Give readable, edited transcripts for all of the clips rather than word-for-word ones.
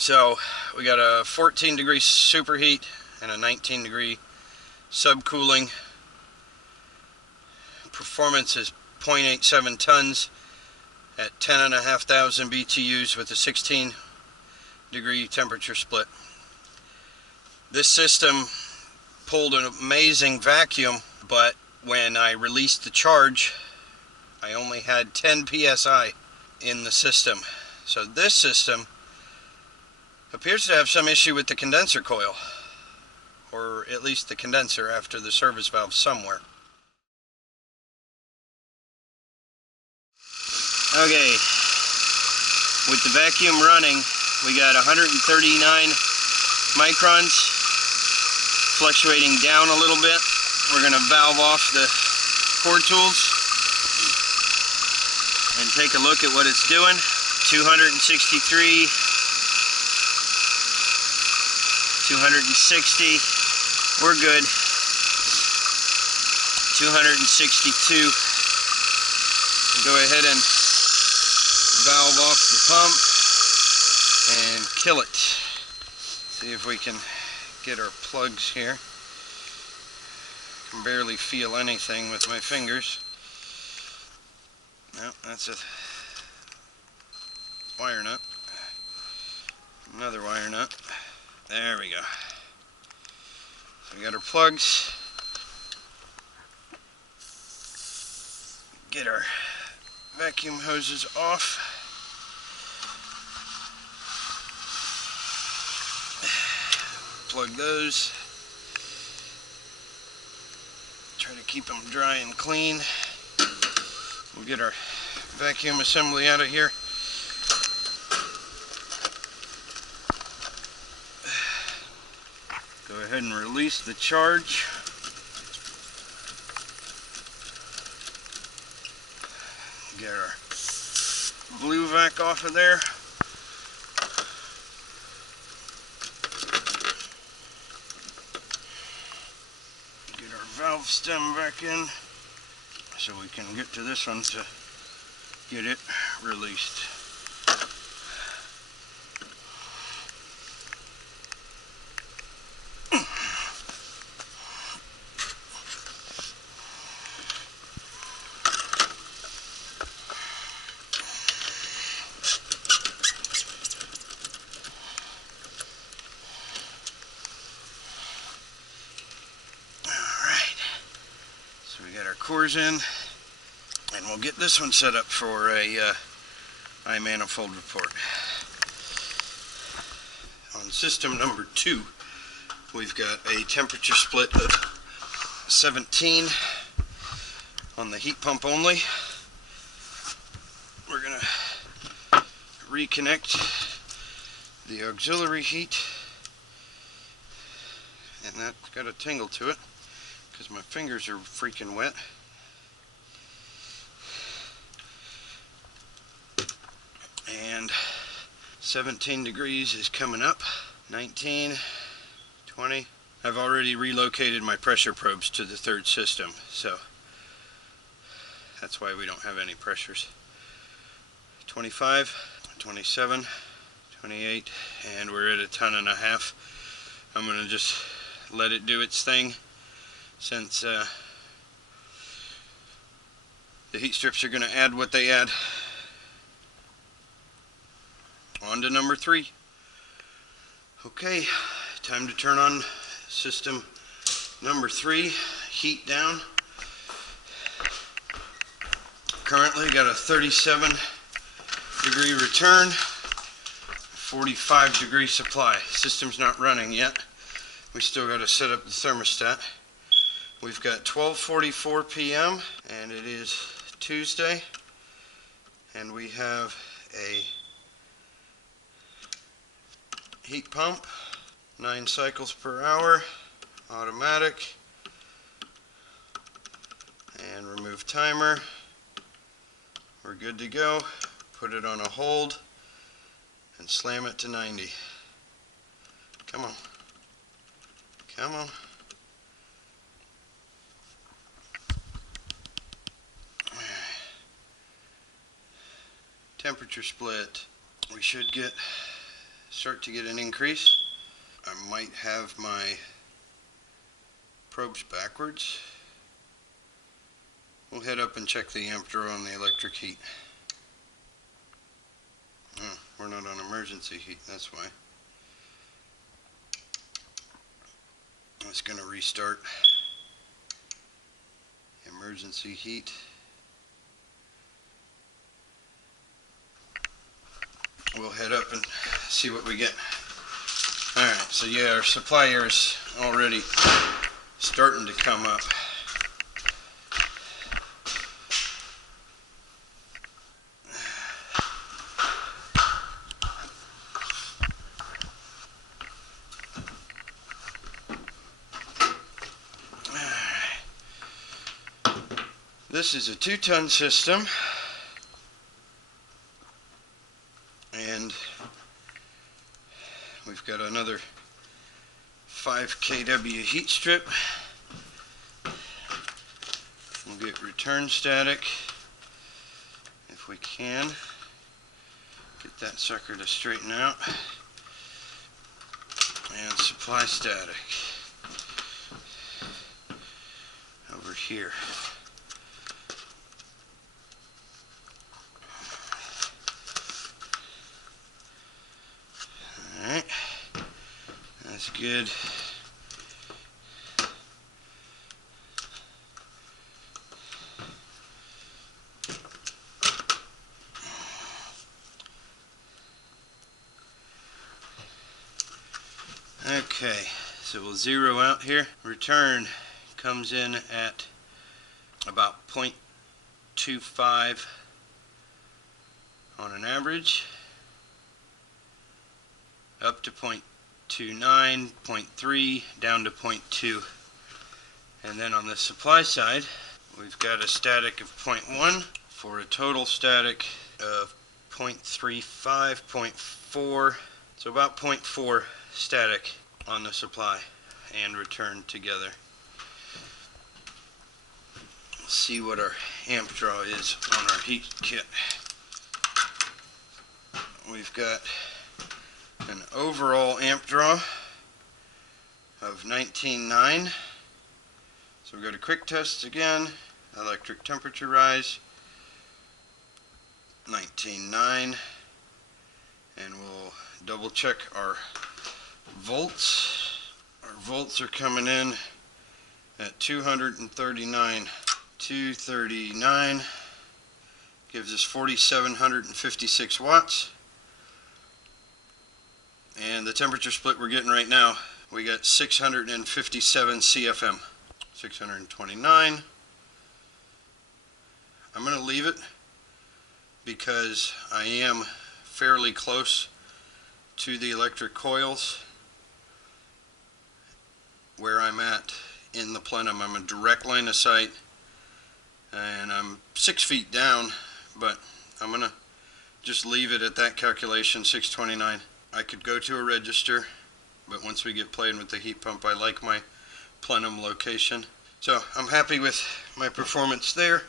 So we got a 14-degree superheat and a 19-degree subcooling. Performance is 0.87 tons at 10,500 BTUs with a 16-degree temperature split. This system pulled an amazing vacuum, but when I released the charge, I only had 10 psi in the system. So this system appears to have some issue with the condenser coil, or at least the condenser after the service valve somewhere. Okay, with the vacuum running, we got 139 microns, fluctuating down a little bit. We're going to valve off the core tools and take a look at what it's doing. 263, 260, we're good. 262. Go ahead and valve off the pump and kill it. See if we can get our plugs here. I can barely feel anything with my fingers. No, that's a wire nut. Another wire nut. There we go. So we got our plugs. Get our vacuum hoses off. Plug those. Try to keep them dry and clean. We'll get our vacuum assembly out of here. Go ahead and release the charge. Get our blue vac off of there. Get our valve stem back in so we can get to this one to get it released. Cores in, and we'll get this one set up for a I-manifold report. On system number 2, we've got a temperature split of 17 on the heat pump only. We're going to reconnect the auxiliary heat, and that's got a tingle to it because my fingers are freaking wet. And 17 degrees is coming up. 19, 20. I've already relocated my pressure probes to the third system, so that's why we don't have any pressures. 25, 27, 28, and we're at 1.5 tons. I'm going to just let it do its thing, since the heat strips are going to add what they add. On to number 3. Okay, time to turn on system number 3. Heat down. Currently got a 37-degree return, 45-degree supply. System's not running yet. We still got to set up the thermostat. We've got 12:44 p.m. and it is Tuesday, and we have a heat pump, 9 cycles per hour, automatic, and remove timer. We're good to go. Put it on a hold and slam it to 90. Come on. Come on. Temperature split. We should get start to get an increase. I might have my probes backwards. We'll head up and check the amp draw on the electric heat. Oh, we're not on emergency heat, that's why. It's going to restart emergency heat. We'll head up and see what we get. Alright, so yeah, our supply air is already starting to come up. This is a 2-ton system, and we've got another 5 kW heat strip. We'll get return static if we can. Get that sucker to straighten out. And supply static over here. Alright, that's good. Okay, so we'll zero out here. Return comes in at about 0.25 on an average, up to 0.29, 0.3, down to 0.2. And then on the supply side, we've got a static of 0.1 for a total static of 0.35, 0.4. So about 0.4 static on the supply and return together. Let's see what our amp draw is on our heat kit. We've got an overall amp draw of 19.9. So we go to quick tests again, electric temperature rise, 19.9, and we'll double check our volts. Our volts are coming in at 239. 239 gives us 4,756 watts. And the temperature split we're getting right now, we got 657 CFM. 629. I'm going to leave it because I am fairly close to the electric coils where I'm at in the plenum. I'm a direct line of sight and I'm 6 feet down, but I'm going to just leave it at that calculation, 629. I could go to a register, but once we get playing with the heat pump, I like my plenum location. So I'm happy with my performance there.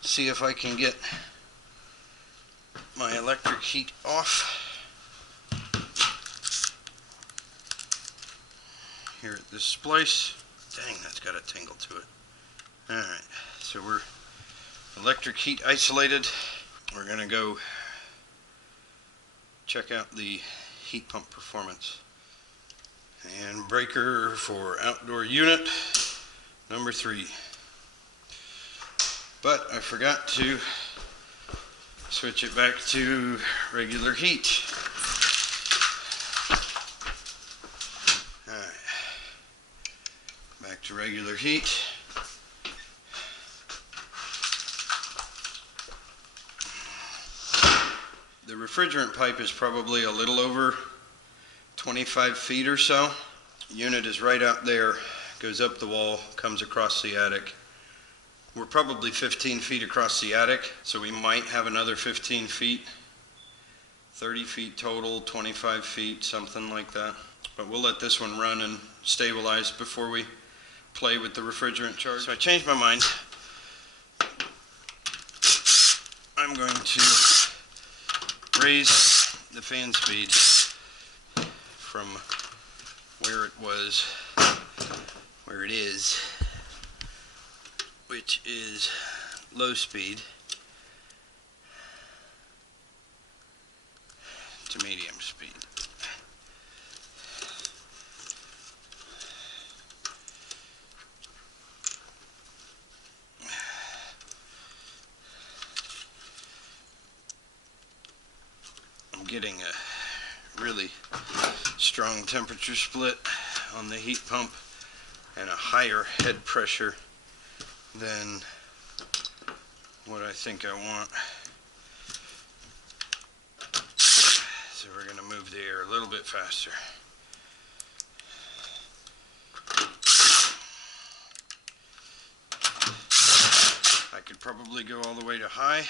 See if I can get my electric heat off here at this splice. Dang, that's got a tingle to it. Alright, so we're electric heat isolated. We're going to go check out the heat pump performance. And breaker for outdoor unit number 3. But I forgot to switch it back to regular heat. Alright, back to regular heat. The refrigerant pipe is probably a little over 25 feet or so. Unit is right out there, goes up the wall, comes across the attic. We're probably 15 feet across the attic, so we might have another 15 feet. 30 feet total, 25 feet, something like that. But we'll let this one run and stabilize before we play with the refrigerant charge. So I changed my mind. I'm going to raise the fan speed from where it is, which is low speed, to medium speed. I'm getting a really strong temperature split on the heat pump and a higher head pressure than what I think I want. So we're going to move the air a little bit faster. I could probably go all the way to high,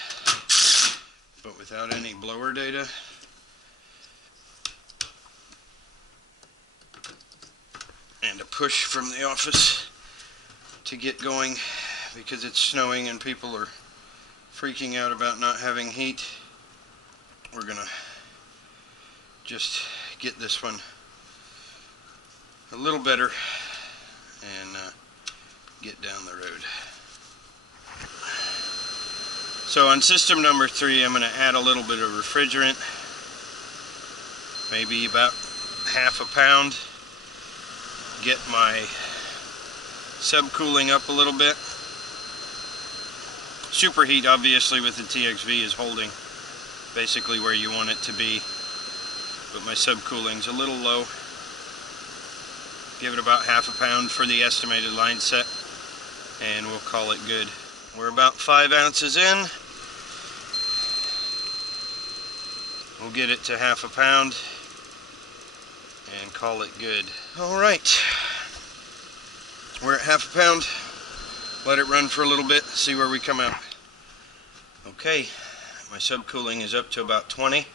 but without any blower data. And a push from the office to get going because it's snowing and people are freaking out about not having heat. We're gonna just get this one a little better and get down the road. So on system number 3, I'm gonna add a little bit of refrigerant, maybe about half a pound. Get my subcooling up a little bit. Superheat, obviously, with the TXV is holding basically where you want it to be, but my subcooling's a little low. Give it about half a pound for the estimated line set, and we'll call it good. We're about 5 ounces in. We'll get it to half a pound and call it good. Alright, we're at half a pound. Let it run for a little bit, see where we come out. Okay, my subcooling is up to about 20.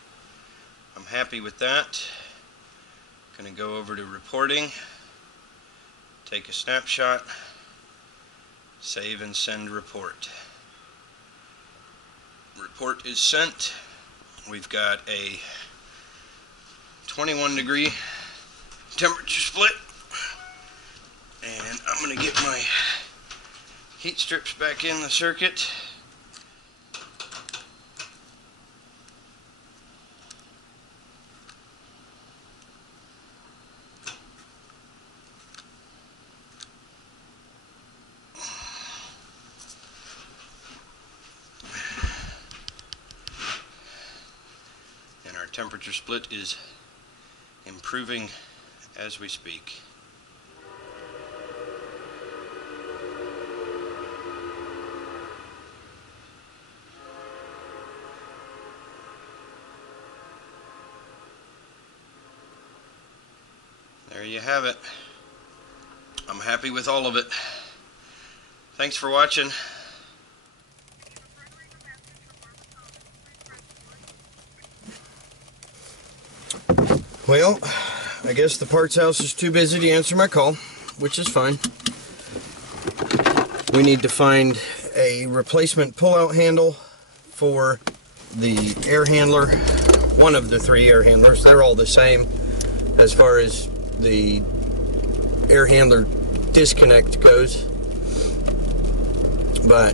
I'm happy with that. Gonna go over to reporting, take a snapshot, save and send report. Report is sent. We've got a 21-degree temperature split, and I'm going to get my heat strips back in the circuit. And our temperature split is improving as we speak. There you have it. I'm happy with all of it. Thanks for watching. Well, I guess the parts house is too busy to answer my call, which is fine. We need to find a replacement pull-out handle for the air handler. One of the 3 air handlers. They're all the same as far as the air handler disconnect goes. But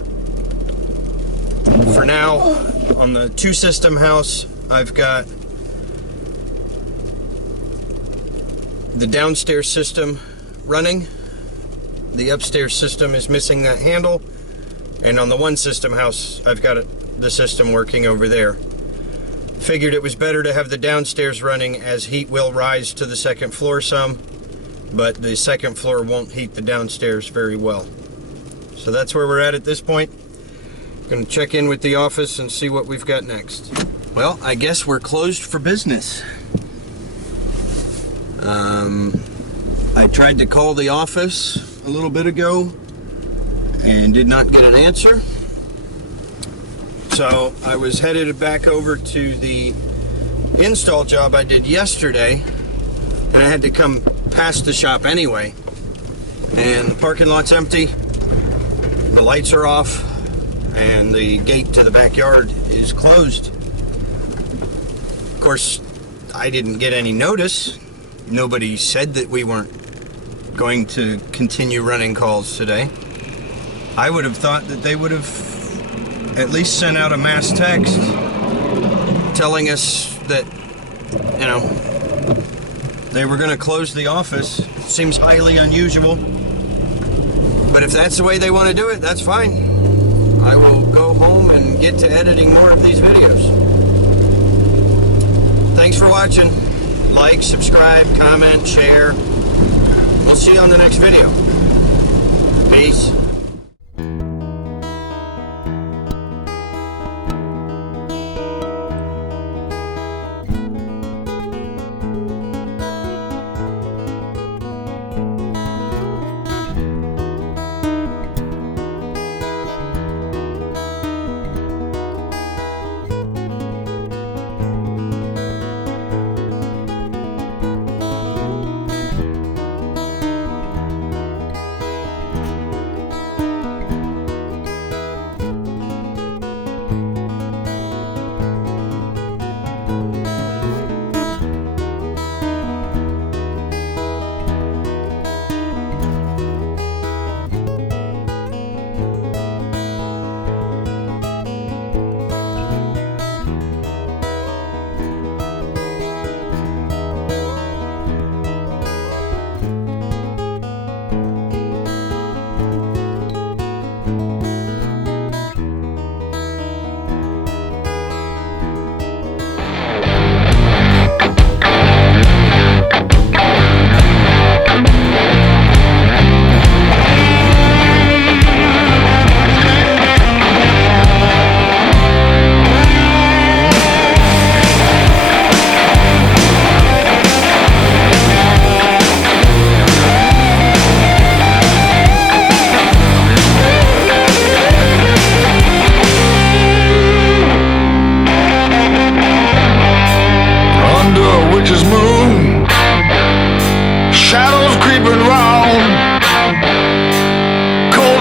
for now, on the 2-system house, I've got the downstairs system running. The upstairs system is missing that handle, and on the 1-system house I've got the system working over there. Figured it was better to have the downstairs running, as heat will rise to the 2nd floor some, but the 2nd floor won't heat the downstairs very well. So that's where we're at this point. Gonna check in with the office and see what we've got next. Well, I guess we're closed for business. I tried to call the office a little bit ago and did not get an answer. So I was headed back over to the install job I did yesterday, and I had to come past the shop anyway. And the parking lot's empty, the lights are off, and the gate to the backyard is closed. Of course, I didn't get any notice. nobody said that we weren't going to continue running calls today. I would have thought that they would have at least sent out a mass text telling us that, you know, they were going to close the office. Seems highly unusual. But if that's the way they want to do it, that's fine. I will go home and get to editing more of these videos. Thanks for watching. Like, subscribe, comment, share. We'll see you on the next video. Peace.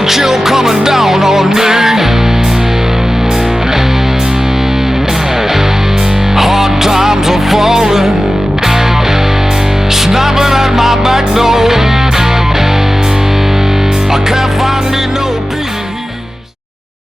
Chill coming down on me. Hard times are falling, snapping at my back door. I can't find